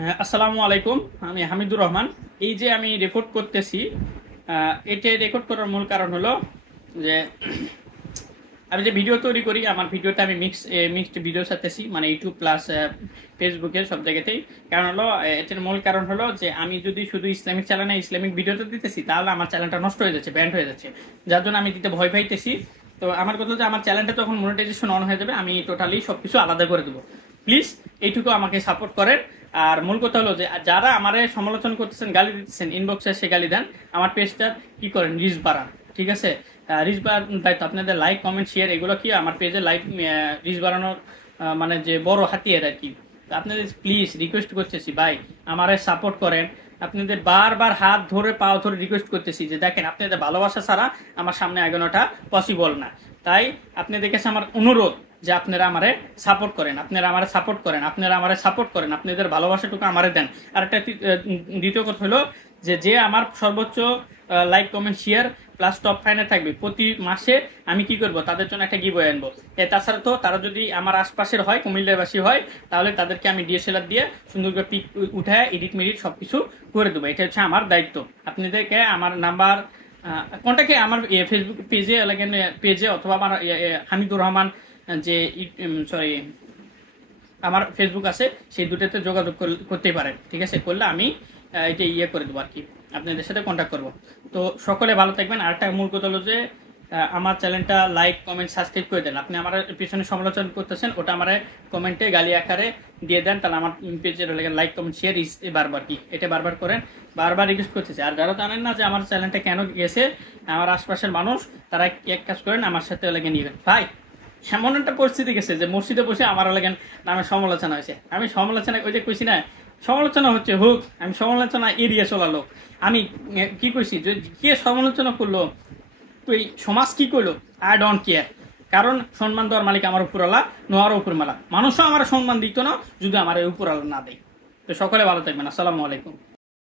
হ্যাঁ, আসসালামু আলাইকুম। আমি হামিদুর রহমান। এই যে আমি রেকর্ড করতেছি, এটা রেকর্ড করার মূল কারণ হলো যে আমি যে ভিডিও তৈরি করি, আমার ভিডিওটা আমি মিক্সড ভিডিও ছাড়তেছি, মানে ইউটিউব প্লাস ফেসবুকে সব জায়গাতেই। কারণ হলো এটার মূল কারণ হলো যে আমি যদি শুধু ইসলামিক চ্যানেলে ইসলামিক ভিডিওটা দিতেছি, তাহলে আমার চ্যানেলটা নষ্ট হয়ে যাচ্ছে, ব্যান্ড হয়ে যাচ্ছে, যার জন্য আমি দিতে ভয় পাইতেছি। তো আমার কথা যে আমার চ্যানেলটা তখন মনিটাইজেশন অন হয়ে যাবে, আমি টোটালি সবকিছু আলাদা করে দেবো। প্লিজ এইটুকু আমাকে সাপোর্ট করেন। আর মূল কথা হলো যে যারা আমারে সমালোচনা করতেছেন, গালি দিতেছেন, ইনবক্সে সে গালি দেন, আমার পেজটা কি করেন, রিচ বাড়ান। ঠিক আছে, রিচ বাড়ানোর দায়িত্ব আপনাদের। লাইক, কমেন্ট, শেয়ার এগুলো কি আমার পেজে লাইক রিচ বাড়ানোর মানে যে বড় হাতিয়ার আর কি। তো আপনাদের প্লিজ রিকোয়েস্ট করতেছি, ভাই আমারে সাপোর্ট করেন। আপনাদের বারবার হাত ধরে পাও ধরে রিকোয়েস্ট করতেছি যে দেখেন, আপনাদের ভালোবাসা ছাড়া আমার সামনে আগানোটা পসিবল না। তাই আপনাদের কাছে আমার অনুরোধ যে আপনারা আমারে সাপোর্ট করেন, আপনারা আমারে সাপোর্ট করেন, আপনারা আমারে সাপোর্ট করেন, আপনাদের ভালোবাসাটুকু আমারে দেন। আর একটা দ্বিতীয় কথা হলো যে আমার সর্বোচ্চ like, comment, share plus top ফাইনে থাকবে প্রতি মাসে, আমি কি করব, তাদের জন্য একটা গিভওয়ে আনবো। তাছাড়া তো তারা যদি আমার আশপাশের হয়, কুমিল্লাবাসী হয়, তাহলে তাদেরকে আমি ডিএসএলআর দিয়ে সুন্দর করে পিক উঠায় এডিট মেডিট সবকিছু করে দেবো। এটা হচ্ছে আমার দায়িত্ব। আপনাদেরকে আমার নাম্বার কোনটাকে আমার ফেসবুক পেজে লাগেন, পেজে অথবা আমার হামিদুর রহমান যে সরি আমার ফেসবুক আছে, সেই দুটোতে যোগাযোগ করতেই পারেন। ঠিক আছে, করলে আমি এটা করে দেবো আর কি, আপনাদের সাথে কন্ট্যাক্ট করবো। তো সকলে ভালো থাকবেন। আর একটা মূল কথা হলো যে আমার চ্যানেলটা লাইক, কমেন্ট, সাবস্ক্রাইব করে দেন। আপনি আমার পিছনে সমালোচনা করতেছেন, ওটা আমার কমেন্টে গালি আকারে দিয়ে দেন, তাহলে আমার পেজের লাইক, কমেন্ট, শেয়ার বারবার কি এটা বারবার করেন। বারবার রিকোয়েস্ট করতেছে। আর যারা জানেন না যে আমার চ্যানেলটা কেন গেছে, আমার আশপাশের মানুষ, তারা এক কাজ করেন, আমার সাথে লেগে নিবেন। ভাই এমন একটা পরিস্থিতি গেছে যে মসজিদে বসে আমার লাগেন নামে সমালোচনা হয়েছে। আমি সমালোচনা ওই যে কইছি না, সমালোচনা হচ্ছে হোক, আমি সমালোচনা এড়িয়ে চলা লোক। আমি কি কইছি যে কে সমালোচনা করলো, তো এই সমাজ কি করলো, আই ডোন্ট কেয়ার। কারণ সম্মান দেওয়ার মালিক আমার উপরওয়ালা, নোয়ার উপর মালা। মানুষও আমার সম্মান দিত না যদি আমার উপরওয়ালা না দেয়। তো সকলে ভালো থাকবেন। আসসালামু আলাইকুম।